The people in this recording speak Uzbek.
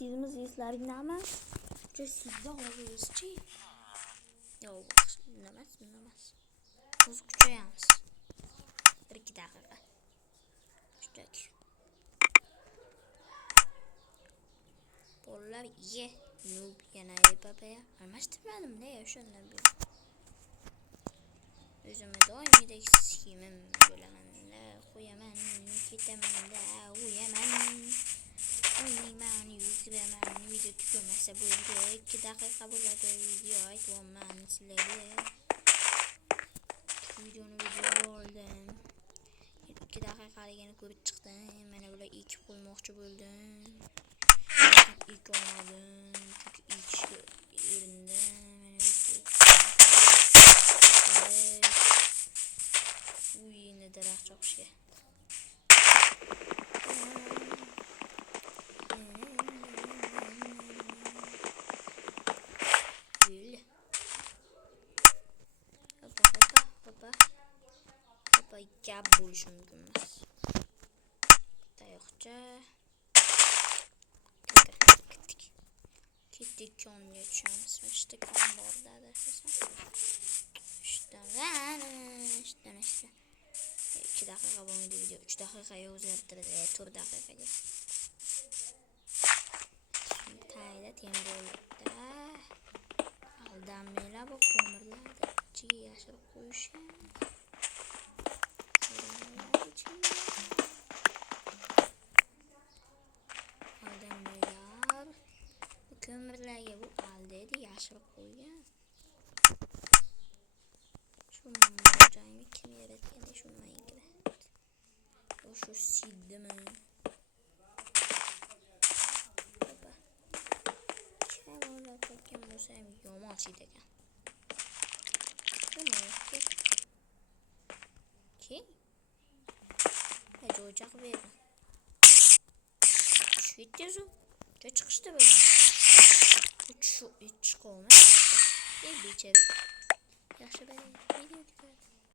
sizimiz eslarigami? Juda sizda ovoz-chi. Yo'q, emas. O'zi kuchayamiz. 1-2 daqiqa. Shunday. Bolalar ye. Noob yana papaya. Almashtirmadim-da o'shandan beri. O'zimni doimgidek skimim bo'laman-da, qo'yaman, ketaman-da, o'yaman. O'ynayman, yuguraman, video tugamasa bo'ldi. 2 daqiqa bo'ladi video aytyapman sizlarga. Videoni oldim. 2 daqiqaligini ko'rib chiqdim. Mana bular ekib qo'ymoqchi bo'ldim. Ek olmadim. Çünkü ekishga erindim. Uyini daraxt chopishga. Hoppa gap bo'lishi mumkin emas. Tayoqcha. Ketdik konga tushamiz. İşte kon bor dedi. İşte. 2 daqiqa bo'lmaydi video. 3 daqiqaga o'zgartirdi. 4 daqiqaga. Tayda temir yo'lda. Aldamanglar bu ko'mirlarni ichiga yashirib qo'yishgan. Aldamanglar. Bu ko'mirlarga bu aldaydi yashirib qo'ygan. Shu mo'jani kim yaratganda shu Minecraft. Shu siddimi? Hoppa. Chavolab qo'ygan bo'lsa ham yomon chiydi ekan. Kim? Jo'jaq berdi. Shu yetdi-yu. Chiqishdi bo'ldi. Uch chiqolmadi. Bechara. Yaxshi video tugadı.